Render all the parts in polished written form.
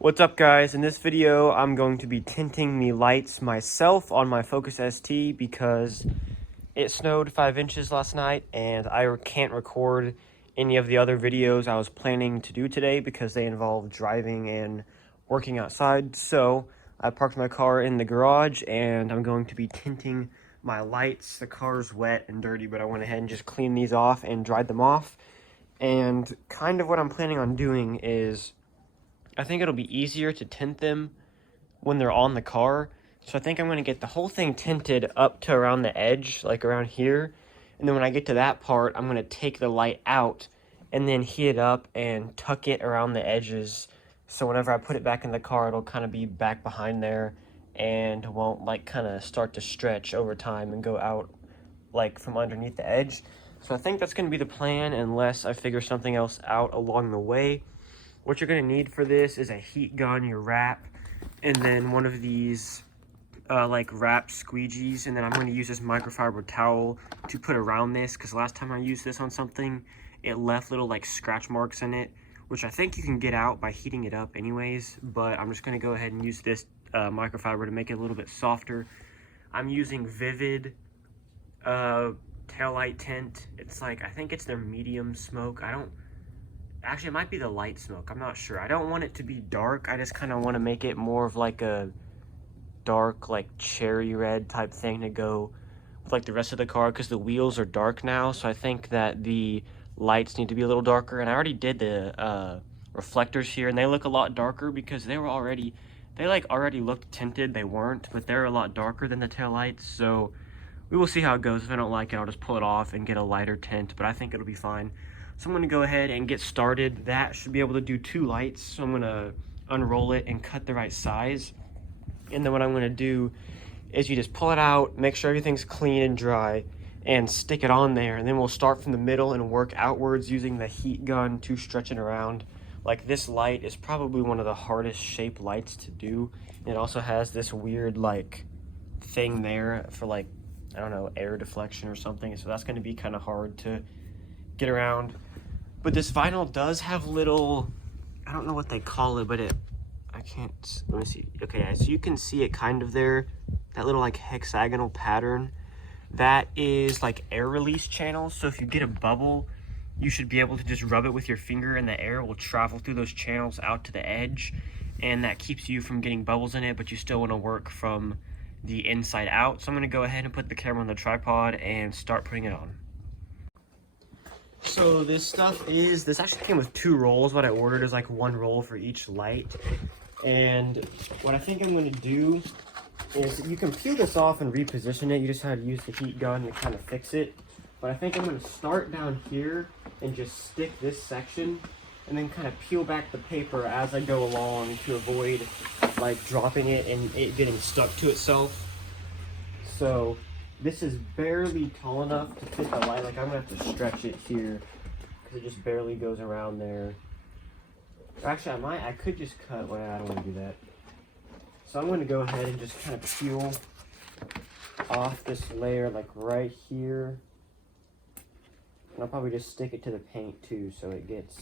What's up, guys? In this video I'm going to be tinting the lights myself on my Focus ST because it snowed 5 inches last night and I can't record any of the other videos I was planning to do today because they involve driving and working outside. So I parked my car in the garage and I'm going to be tinting my lights. The car's wet and dirty, but I went ahead and just cleaned these off and dried them off. And kind of what I'm planning on doing is I think it'll be easier to tint them when they're on the car. So I think I'm going to get the whole thing tinted up to around the edge, like around here. And then when I get to that part, I'm going to take the light out and then heat it up and tuck it around the edges. So whenever I put it back in the car, it'll kind of be back behind there and won't like kind of start to stretch over time and go out like from underneath the edge. So I think that's going to be the plan unless I figure something else out along the way. What you're going to need for this is a heat gun, your wrap, and then one of these like wrap squeegees, and then I'm going to use this microfiber towel to put around this because last time I used this on something, it left little like scratch marks in it, which I think you can get out by heating it up anyways, but I'm just going to go ahead and use this microfiber to make it a little bit softer. I'm using Vivid Taillight tint. It's like, I think it's their medium smoke. Actually, it might be the light smoke. I'm not sure. I don't want it to be dark. I just kind of want to make it more of like a dark, like cherry red type thing to go with like the rest of the car because the wheels are dark now. So I think that the lights need to be a little darker. And I already did the reflectors here and they look a lot darker because they already looked tinted. They weren't, but they're a lot darker than the tail lights. So we will see how it goes. If I don't like it, I'll just pull it off and get a lighter tint, but I think it'll be fine. So I'm going to go ahead and get started. That should be able to do 2 lights. So I'm going to unroll it and cut the right size. And then what I'm going to do is you just pull it out, make sure everything's clean and dry, and stick it on there. And then we'll start from the middle and work outwards using the heat gun to stretch it around. Like this light is probably one of the hardest shaped lights to do. It also has this weird like thing there for like, I don't know, air deflection or something. So that's going to be kind of hard to get around. But this vinyl does have little, I don't know what they call it, but I can't, let me see. Okay, so you can see it kind of there, that little like hexagonal pattern. That is like air release channels. So if you get a bubble, you should be able to just rub it with your finger and the air will travel through those channels out to the edge. And that keeps you from getting bubbles in it, but you still want to work from the inside out. So I'm going to go ahead and put the camera on the tripod and start putting it on. So this actually came with 2 rolls. What I ordered is like 1 roll for each light. And what I think I'm going to do is you can peel this off and reposition it. You just have to use the heat gun to kind of fix it. But I think I'm going to start down here and just stick this section and then kind of peel back the paper as I go along to avoid like dropping it and it getting stuck to itself. So this is barely tall enough to fit the light. Like I'm gonna have to stretch it here because it just barely goes around there. Actually, I could just cut. Well, I don't want to do that. So I'm going to go ahead and just kind of peel off this layer like right here. And I'll probably just stick it to the paint too so it gets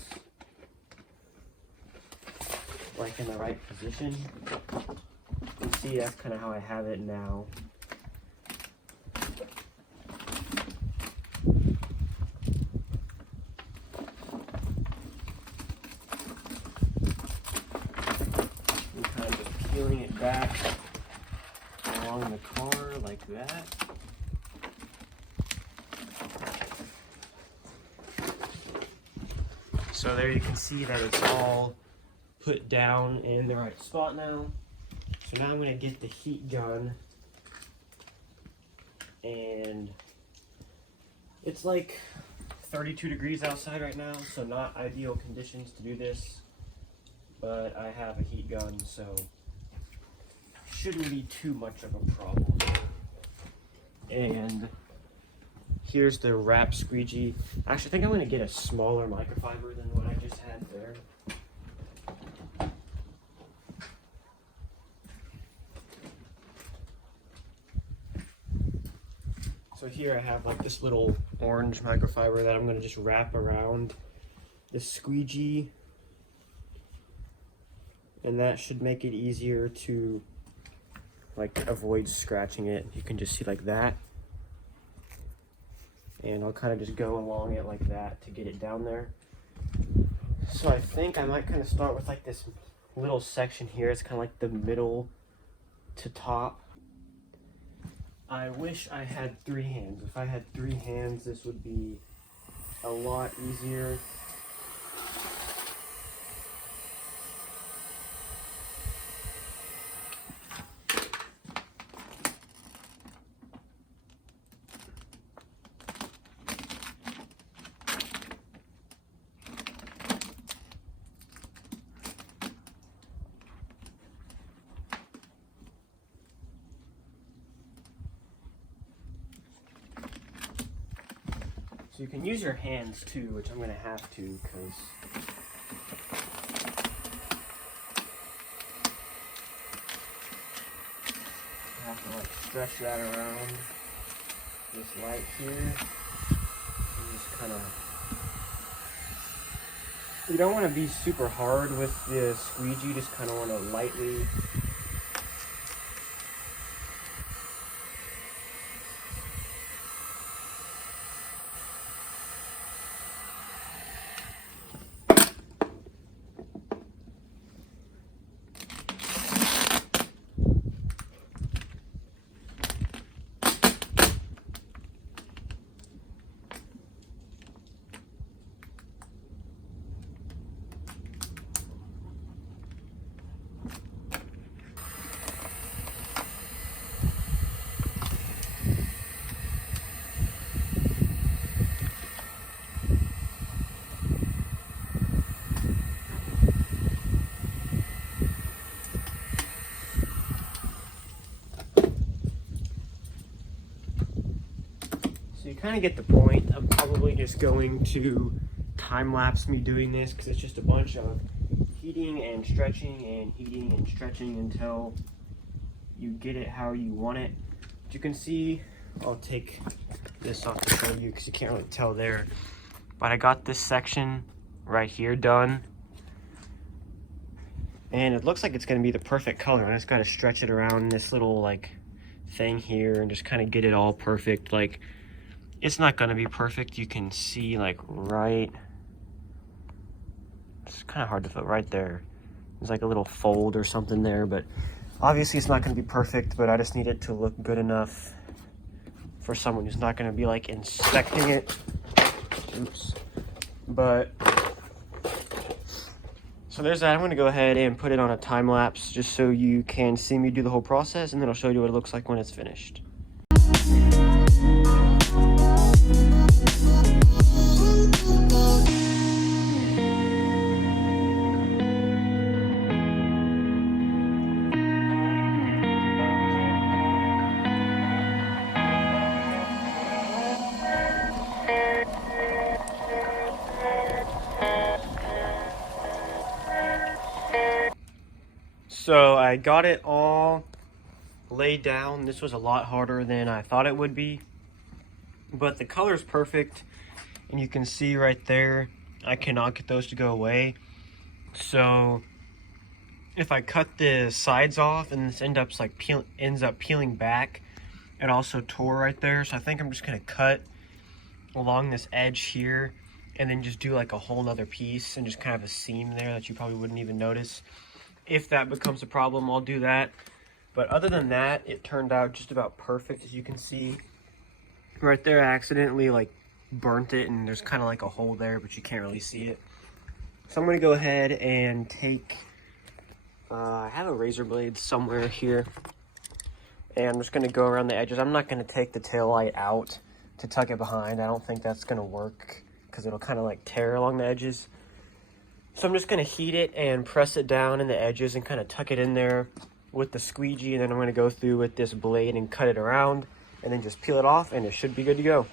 like in the right position. You can see that's kind of how I have it now. Peeling it back along the car like that. So there you can see that it's all put down in the right spot now. So now I'm going to get the heat gun, and it's like 32 degrees outside right now, so not ideal conditions to do this, but I have a heat gun, so shouldn't be too much of a problem. And here's the wrap squeegee. Actually, I think I'm going to get a smaller microfiber than what I just had there. So here I have like this little orange microfiber that I'm going to just wrap around the squeegee and that should make it easier to like avoid scratching it. You can just see like that, and I'll kind of just go along it like that to get it down there. So I think I might kind of start with like this little section here. It's kind of like the middle to top. I wish I had 3 hands. If I had 3 hands, this would be a lot easier. So you can use your hands too, which I'm going to have to because I have to like stretch that around this light here and just kind of, you don't want to be super hard with the squeegee, just kind of want to lightly So you kind of get the point. I'm probably just going to time-lapse me doing this because it's just a bunch of heating and stretching until you get it how you want it. But you can see, I'll take this off to show you because you can't really tell there. But I got this section right here done. And it looks like it's going to be the perfect color. I just got to stretch it around this little like thing here and just kind of get it all perfect. Like, it's not going to be perfect. You can see like right, it's kind of hard to fit right there. There's like a little fold or something there, but obviously it's not going to be perfect, but I just need it to look good enough for someone who's not going to be like inspecting it. Oops. But so there's that. I'm going to go ahead and put it on a time lapse just so you can see me do the whole process, and then I'll show you what it looks like when it's finished. So I got it all laid down. This was a lot harder than I thought it would be, but the color's perfect, and you can see right there I cannot get those to go away. So if I cut the sides off and this ends up peeling back, it also tore right there. So I think I'm just gonna cut along this edge here and then just do like a whole nother piece and just kind of a seam there that you probably wouldn't even notice. If that becomes a problem, I'll do that. But other than that, it turned out just about perfect. As you can see right there, I accidentally like burnt it and there's kind of like a hole there, but you can't really see it. So I'm gonna go ahead and take, I have a razor blade somewhere here, and I'm just gonna go around the edges. I'm not gonna take the tail light out to tuck it behind. I don't think that's gonna work because it'll kind of like tear along the edges. So I'm just going to heat it and press it down in the edges and kind of tuck it in there with the squeegee, and then I'm going to go through with this blade and cut it around and then just peel it off, and it should be good to go.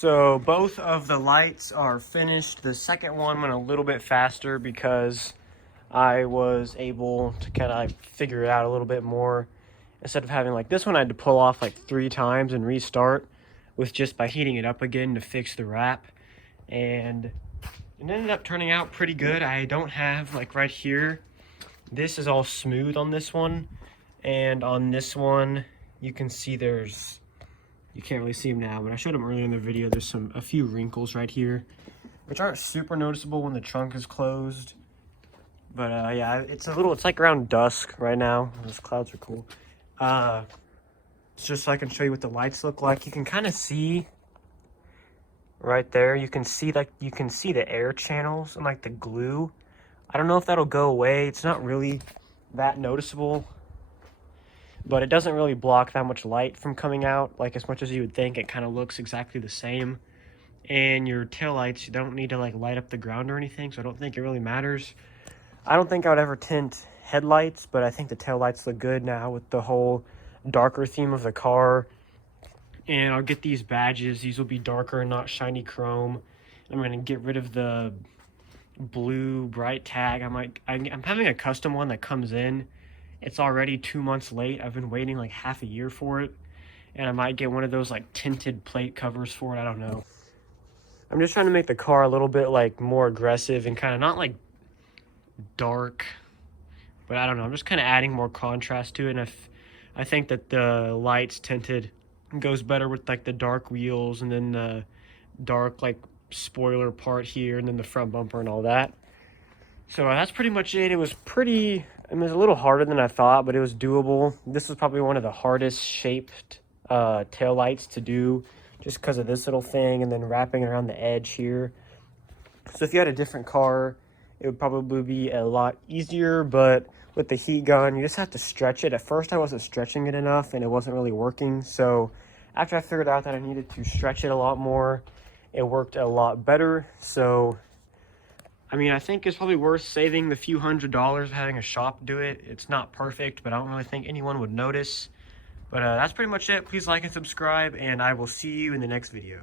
So both of the lights are finished. The second one went a little bit faster because I was able to kind of figure it out a little bit more. Instead of having like this one, I had to pull off like 3 times and restart with just by heating it up again to fix the wrap. And it ended up turning out pretty good. I don't have like right here, this is all smooth on this one. And on this one, you can see you can't really see them now, but I showed them earlier in the video. There's a few wrinkles right here, which aren't super noticeable when the trunk is closed. But yeah, it's like around dusk right now. Those clouds are cool. It's just so I can show you what the lights look like. You can kind of see right there. You can see the air channels and like the glue. I don't know if that'll go away. It's not really that noticeable, but it doesn't really block that much light from coming out, like as much as you would think. It kind of looks exactly the same. And your taillights, you don't need to like light up the ground or anything, so I don't think it really matters. I don't think I would ever tint headlights, but I think the taillights look good now with the whole darker theme of the car. And I'll get these badges. These will be darker and not shiny chrome. I'm going to get rid of the blue bright tag. I'm having a custom one that comes in. It's already 2 months late. I've been waiting like half a year for it. And I might get one of those like tinted plate covers for it. I don't know. I'm just trying to make the car a little bit like more aggressive and kind of not like dark, but I don't know. I'm just kind of adding more contrast to it. And I think that the lights tinted goes better with like the dark wheels and then the dark like spoiler part here and then the front bumper and all that. So that's pretty much it. It was a little harder than I thought, but it was doable. This was probably one of the hardest shaped tail lights to do, just because of this little thing and then wrapping around the edge here. So if you had a different car, it would probably be a lot easier, but with the heat gun, you just have to stretch it. At first, I wasn't stretching it enough, and it wasn't really working. So after I figured out that I needed to stretch it a lot more, it worked a lot better. So, I mean, I think it's probably worth saving the few $100s having a shop do it. It's not perfect, but I don't really think anyone would notice. But that's pretty much it. Please like and subscribe, and I will see you in the next video.